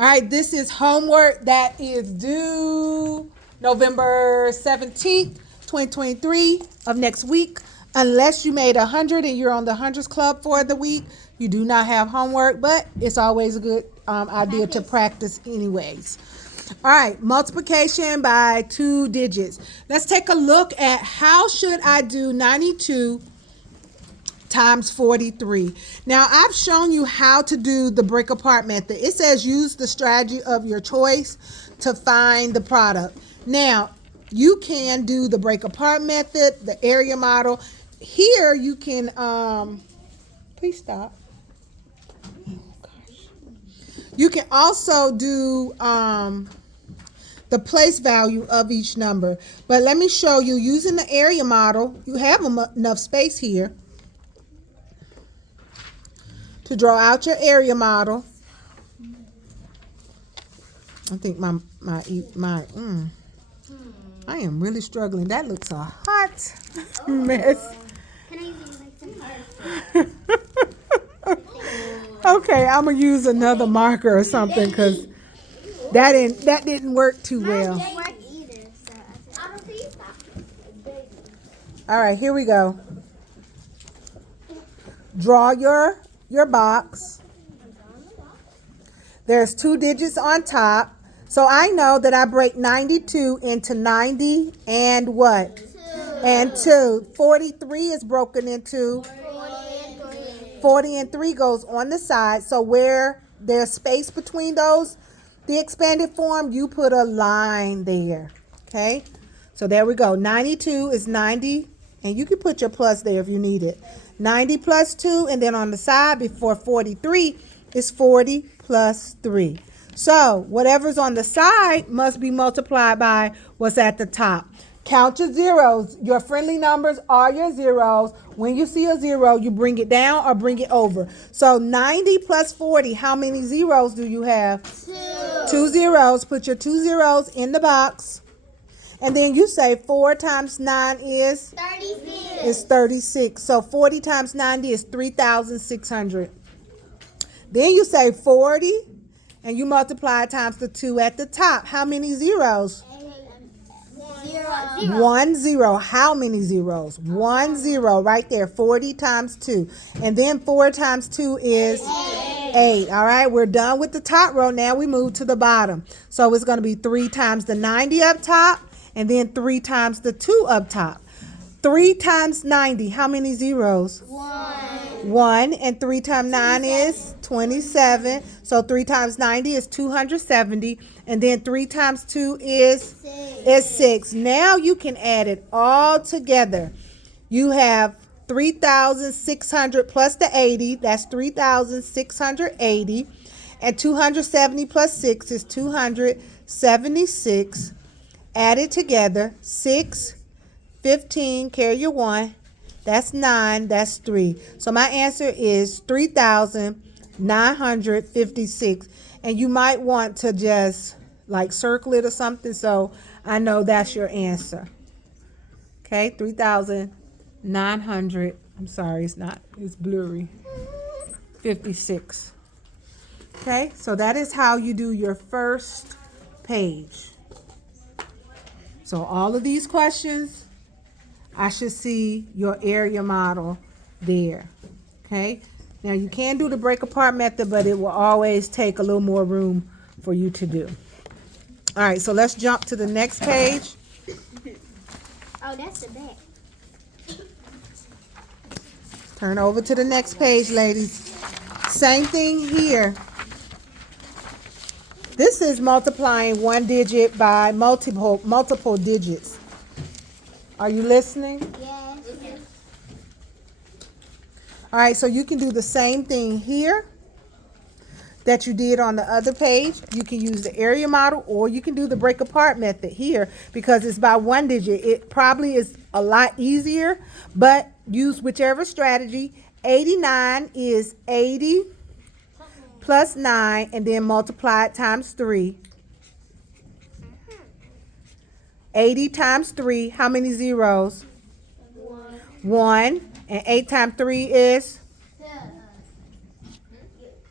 All right, this is homework that is due November 17th, 2023 of next week. Unless you made 100 and you're on the hundreds club for the week, you do not have homework, but it's always a good idea to practice anyways. All right, multiplication by 2 digits. Let's take a look at how should I do 92 times 43. Now, I've shown you how to do the break apart method. It says use the strategy of your choice to find the product. Now, you can do the break apart method, the area model. Here you can, please stop. Oh, gosh. You can also do the place value of each number. But let me show you using the area model. You have enough space here to draw out your area model. I think I am really struggling. That looks a hot mess. Can I use like some Okay, I'm gonna use another marker or something because that didn't work too well. All right, here we go. Draw your box. There's 2 digits on top. So I know that I break 92 into 90 and what? 2. And 2. 43 is broken into 40 and 3 goes on the side. So where there's space between those, the expanded form, you put a line there. Okay? So there we go. 92 is 90. And you can put your plus there if you need it. 90 plus 2. And then on the side before 43 is 40 plus 3. So whatever's on the side must be multiplied by what's at the top. Count your zeros. Your friendly numbers are your zeros. When you see a 0, you bring it down or bring it over. So 90 plus 40, how many zeros do you have? 2. 2 zeros. Put your 2 zeros in the box. And then you say 4 times 9 is? 36. Is 36. So 40 times 90 is 3,600. Then you say 40 and you multiply times the 2 at the top. How many zeros? 0. 1 0. How many zeros? 1 0 right there. 40 times 2. And then 4 times 2 is 8. All right, we're done with the top row. Now we move to the bottom. So it's going to be 3 times the 90 up top and then 3 times the 2 up top. 3 times 90. How many zeros? 1. And 3 times 9 is 27. So 3 times 90 is 270. And then 3 times 2 is 6. Now you can add it all together. You have 3,600 plus the 80. That's 3,680. And 270 plus 6 is 276. Add it together. 6, 15, carry your 1. That's 9, that's 3. So my answer is 3,956. And you might want to just like circle it or something so I know that's your answer. Okay, 3,900. I'm sorry, it's blurry. 56. Okay, so that is how you do your first page. So all of these questions, I should see your area model there. Okay. Now you can do the break apart method, but it will always take a little more room for you to do. All right. So let's jump to the next page. Oh, that's the back. Turn over to the next page, ladies. Same thing here. This is multiplying 1 digit by multiple digits. Are you listening? Yes. All right, so you can do the same thing here that you did on the other page. You can use the area model or you can do the break apart method here because it's by 1 digit. It probably is a lot easier, but use whichever strategy. 89 is 80 plus 9 and then multiply it times 3. 80 times 3, how many zeros? 1. And 8 times 3 is?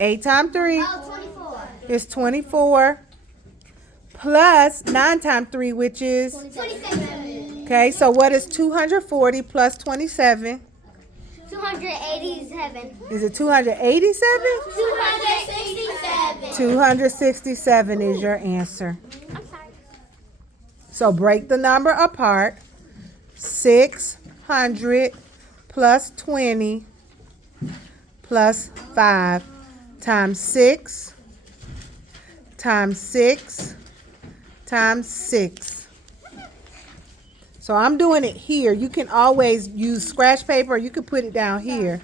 8 times 3. Oh, 24. is 24 plus 9 times 3, which is, 27. okay, so what is 240 plus 27? 287. Is it 287? 267. 267 is your answer. I'm sorry. So break the number apart. 600 plus 20 plus 5 times 6 times 6 times 6. So I'm doing it here. You can always use scratch paper or you can put it down here.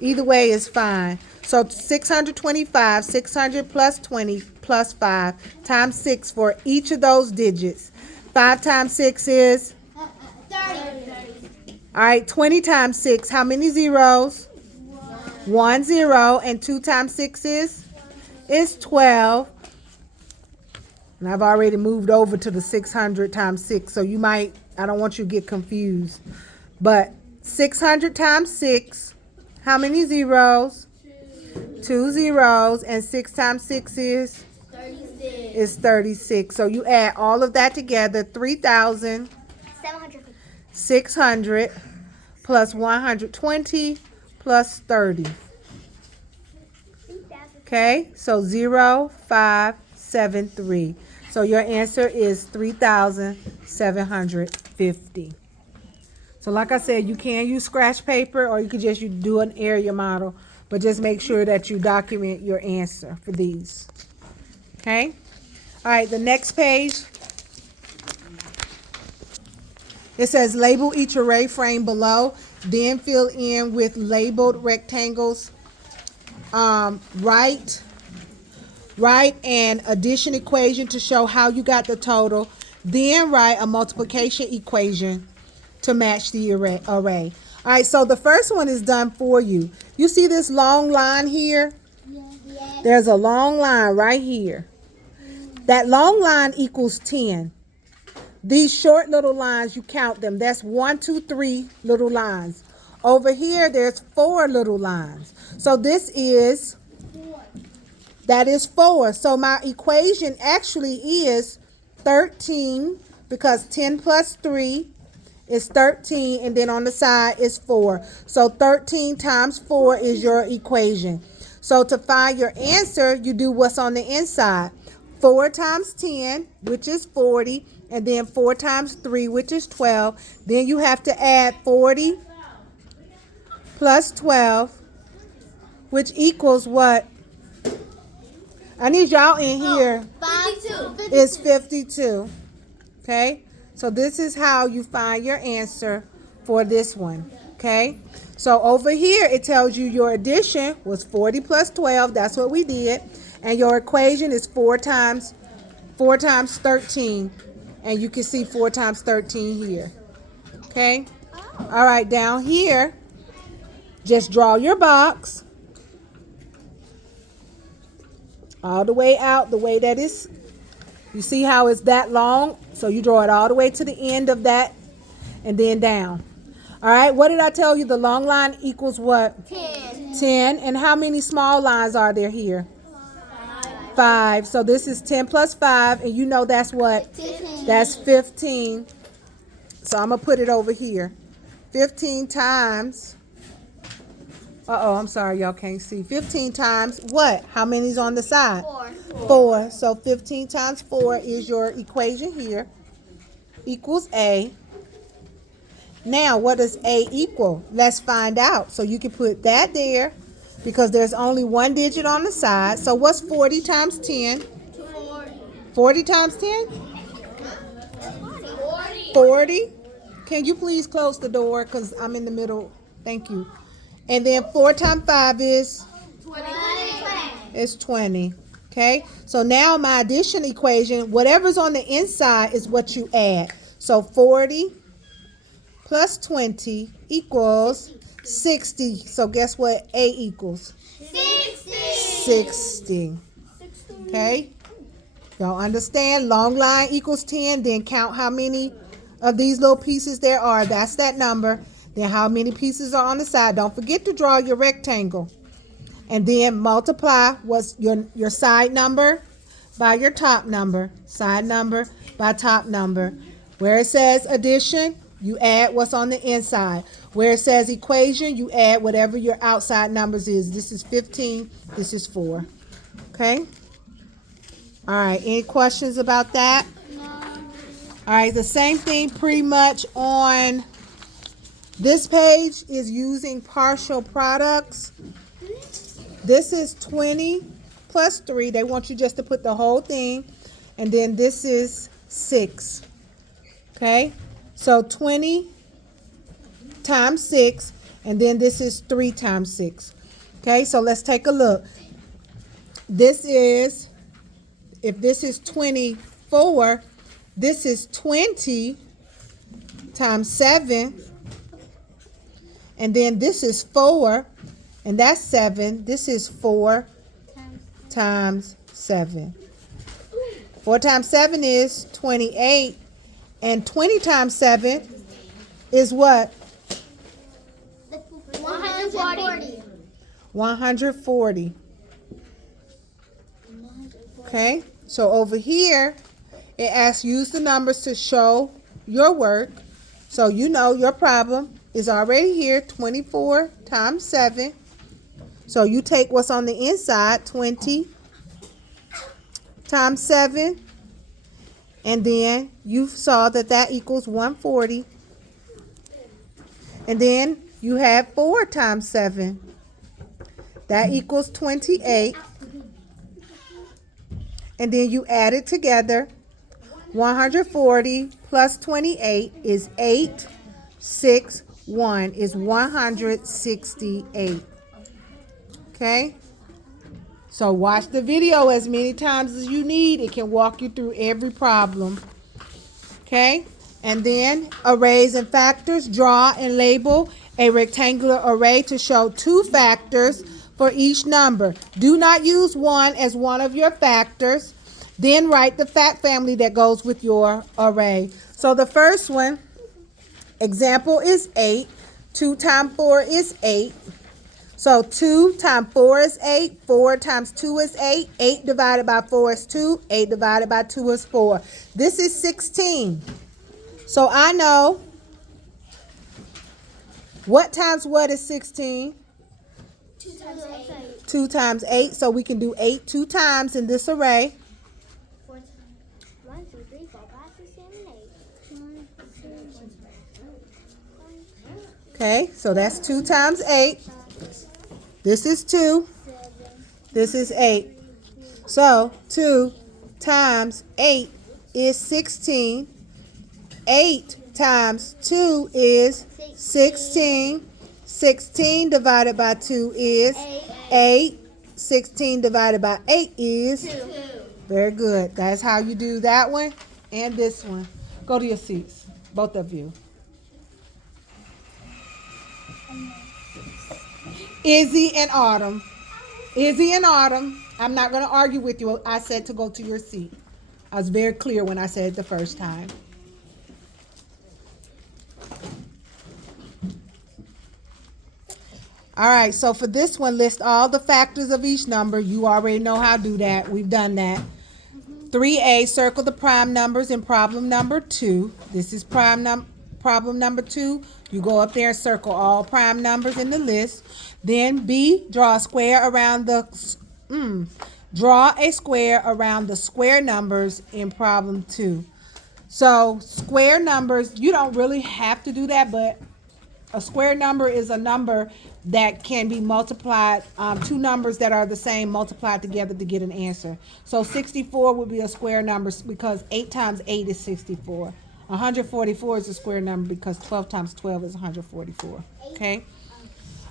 Either way is fine. So 625, 600 plus 20 plus 5 times 6 for each of those digits. 5 times 6 is? 30. All right, 20 times 6, how many zeros? 1 0. And 2 times 6 is? It's 12. And I've already moved over to the 600 times 6, so you might, I don't want you to get confused. But 600 times 6, how many zeros? 2 zeros. And 6 times 6 is? 36. Is 36. So you add all of that together, 750. 3,600 plus 120 plus 30. Okay, so 0573. So your answer is 3,750. So like I said, you can use scratch paper or you could just do an area model, but just make sure that you document your answer for these. Okay? All right, the next page. It says label each array frame below, then fill in with labeled rectangles. Write an addition equation to show how you got the total. Then write a multiplication equation to match the array. All right, so the first one is done for you. You see this long line here? Yes. There's a long line right here. That long line equals 10. These short little lines, you count them. That's 1, 2, 3 little lines. Over here, there's 4 little lines. So this is, that is 4. So my equation actually is 13 because 10 plus 3 is 13. And then on the side is 4. So 13 times 4 is your equation. So to find your answer, you do what's on the inside. 4 times 10, which is 40. And then 4 times 3, which is 12. Then you have to add 40 plus 12, which equals what? I need y'all in here. 52. It's 52. Okay? So this is how you find your answer for this one. Okay? So over here, it tells you your addition was 40 plus 12. That's what we did. And your equation is 4 times 13. And you can see 4 times 13 here. Okay? All right, down here, just draw your box all the way out the way that is. You see how it's that long? So you draw it all the way to the end of that and then down. All right, what did I tell you? The long line equals what? 10. 10. And how many small lines are there here? 5. So this is 10 plus 5, and you know that's what? 15. That's 15. So I'm going to put it over here. 15 times, I'm sorry, y'all can't see. 15 times what? How many's on the side? 4. 4. So 15 times 4 is your equation here. Equals A. Now, what does A equal? Let's find out. So you can put that there because there's only one digit on the side. So what's 40 times 10? 40 times 10? 40. Can you please close the door because I'm in the middle? Thank you. And then 4 times 5 is? 20. It's 20. Okay? So now my addition equation, whatever's on the inside is what you add. So 40 plus 20 equals 60. So guess what A equals? 60. Okay? Y'all understand? Long line equals 10. Then count how many of these little pieces there are. That's that number. Then how many pieces are on the side. Don't forget to draw your rectangle. And then multiply what's your side number by your top number. Side number by top number. Where it says addition, you add what's on the inside. Where it says equation, you add whatever your outside numbers is. This is 15, this is 4. Okay? All right, any questions about that? No. All right, the same thing pretty much on this page is using partial products. This is 20 plus 3. They want you just to put the whole thing. And then this is 6. Okay? So 20 times 6. And then this is 3 times 6. Okay? So let's take a look. This is, if this is 24, this is 20 times 7. And then this is 4. And that's 7. This is 4 times 7. 4 times 7 is 28. And 20 times 7 is what? 140. 140. Okay? So over here, it asks use the numbers to show your work. So you know your problem is already here. 24 times 7. So you take what's on the inside, 20 times 7, and then you saw that that equals 140. And then you have 4 times 7. That equals 28. And then you add it together. 140 plus 28 is 8. 6, 1 is 168. Okay, so watch the video as many times as you need. It can walk you through every problem. Okay, and then arrays and factors. Draw and label a rectangular array to show 2 factors for each number. Do not use 1 as one of your factors. Then write the fact family that goes with your array. So the first one, example is 8. 2 times 4 is 8. So 2 times 4 is 8. 4 times 2 is 8. 8 divided by 4 is 2. 8 divided by 2 is 4. This is 16. So I know what times what is 16? 2 times 8. 2 times 8. So we can do 8 2 times in this array. 4 times 1, 2, 3, 4, 5, 6, 7, 8. Okay, so that's 2 times 8. This is 2. This is 8. So 2 times 8 is 16. 8 times 2 is 16. 16 divided by 2 is 8. 16 divided by 8 is 2. very good. That's how you do that one and this one. Go to your seats, both of you. Izzy and Autumn. Izzy and Autumn. I'm not going to argue with you. I said to go to your seat. I was very clear when I said it the first time. All right, so for this one, list all the factors of each number. You already know how to do that. We've done that. 3A, circle the prime numbers in problem number 2. This is problem number 2. You go up there and circle all prime numbers in the list. Then B, draw a square around the square numbers in problem 2. So square numbers, you don't really have to do that, but a square number is a number that can be multiplied, 2 numbers that are the same multiplied together to get an answer. So 64 would be a square number because 8 times 8 is 64. 144 is a square number because 12 times 12 is 144. Okay?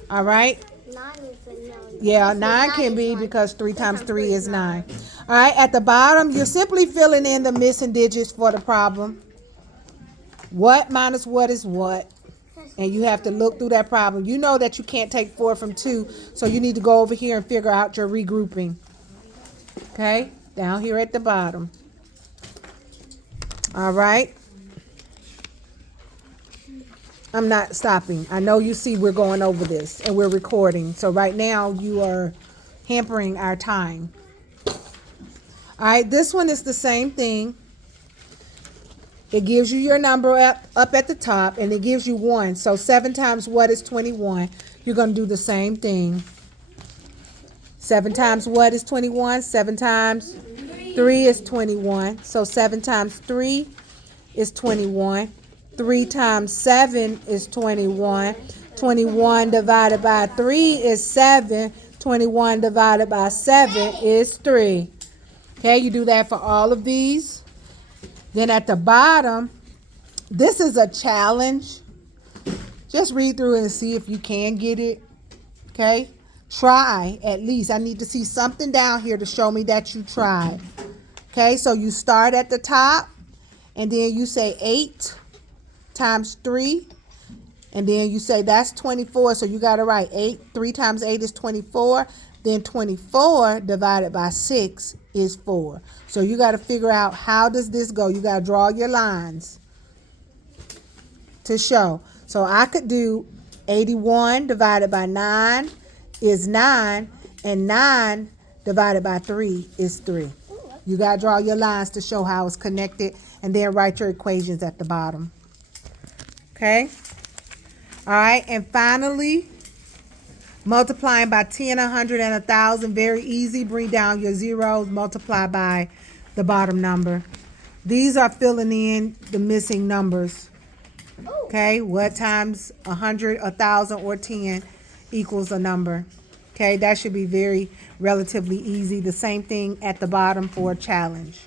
All right? 9 is a no. Yeah, 9 can be because 3 times 3 is 9. All right, at the bottom, you're simply filling in the missing digits for the problem. What minus what is what? And you have to look through that problem. You know that you can't take 4 from 2, so you need to go over here and figure out your regrouping. Okay, down here at the bottom. All right. I'm not stopping. I know you see we're going over this and we're recording. So right now you are hampering our time. All right, this one is the same thing. It gives you your number up at the top, and it gives you 1. So 7 times what is 21? You're going to do the same thing. 7 times what is 21? 7 times 3 is 21. So 7 times 3 is 21. 3 times 7 is 21. 21 divided by 3 is 7. 21 divided by 7 is 3. Okay, you do that for all of these. Then at the bottom, this is a challenge. Just read through it and see if you can get it. Okay, try at least. I need to see something down here to show me that you tried. Okay, so you start at the top, and then you say 8 times 3, and then you say that's 24. So you got to write 8. 3 times 8 is 24. Then 24 divided by 6 is 4. So you got to figure out, how does this go? You got to draw your lines to show. So I could do 81 divided by 9 is 9, and 9 divided by 3 is 3. You got to draw your lines to show how it's connected, and then write your equations at the bottom. Okay? All right, and finally, multiplying by 10, 100, and 1,000. Very easy. Bring down your zeros. Multiply by the bottom number. These are filling in the missing numbers. Okay, what times 100, 1,000, or 10 equals a number. Okay, that should be very relatively easy. The same thing at the bottom for a challenge.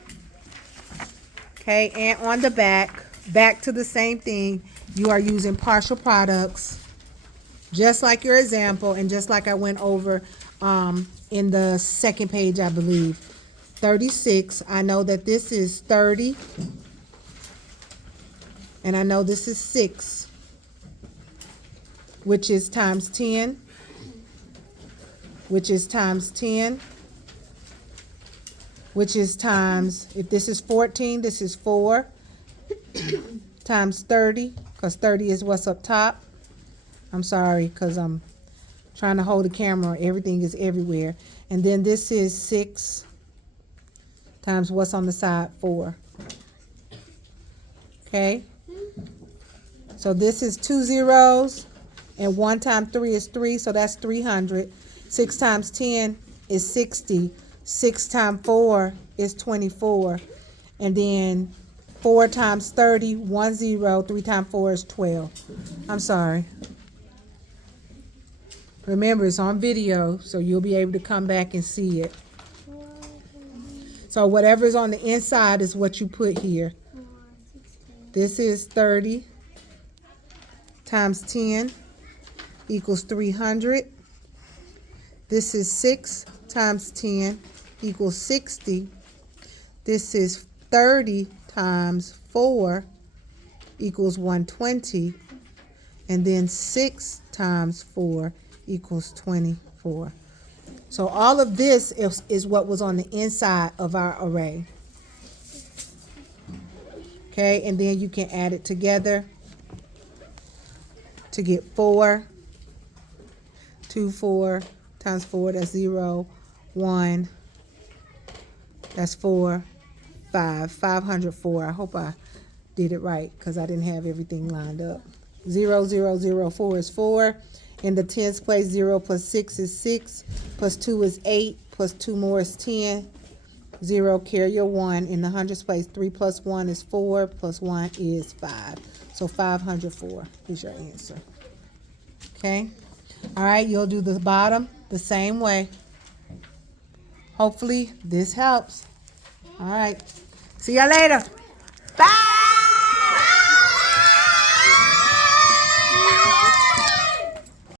Okay, and on the back to the same thing. You are using partial products, just like your example, and just like I went over in the second page, I believe. 36, I know that this is 30, and I know this is 6, which is times 10, which is times 10, which is times, if this is 14, this is 4, times 30, because 30 is what's up top. I'm sorry, because I'm trying to hold the camera. Everything is everywhere. And then this is 6 times what's on the side, 4. Okay? So this is 2 zeros, and 1 times 3 is 3, so that's 300. 6 times 10 is 60. 6 times 4 is 24. And then 4 times 30, 1 0. 3 times 4 is 12. I'm sorry. Remember, it's on video, so you'll be able to come back and see it. So whatever's on the inside is what you put here. This is 30 times 10 equals 300. This is 6 times 10 equals 60. This is 30 times 4 equals 120. And then 6 times 4 equals 24. So all of this is what was on the inside of our array. Okay, and then you can add it together to get 4. 2, 4 times 4, that's 0. 1, that's 4. 5, 504. I hope I did it right, because I didn't have everything lined up. 0, 0, 0, 4 is 4. In the tens place, 0 plus 6 is 6, plus 2 is 8, plus 2 more is 10. 0, carry your 1. In the hundreds place, 3 plus 1 is 4, plus 1 is 5. So 504 is your answer. Okay? All right, you'll do the bottom the same way. Hopefully this helps. All right. See you later. Bye.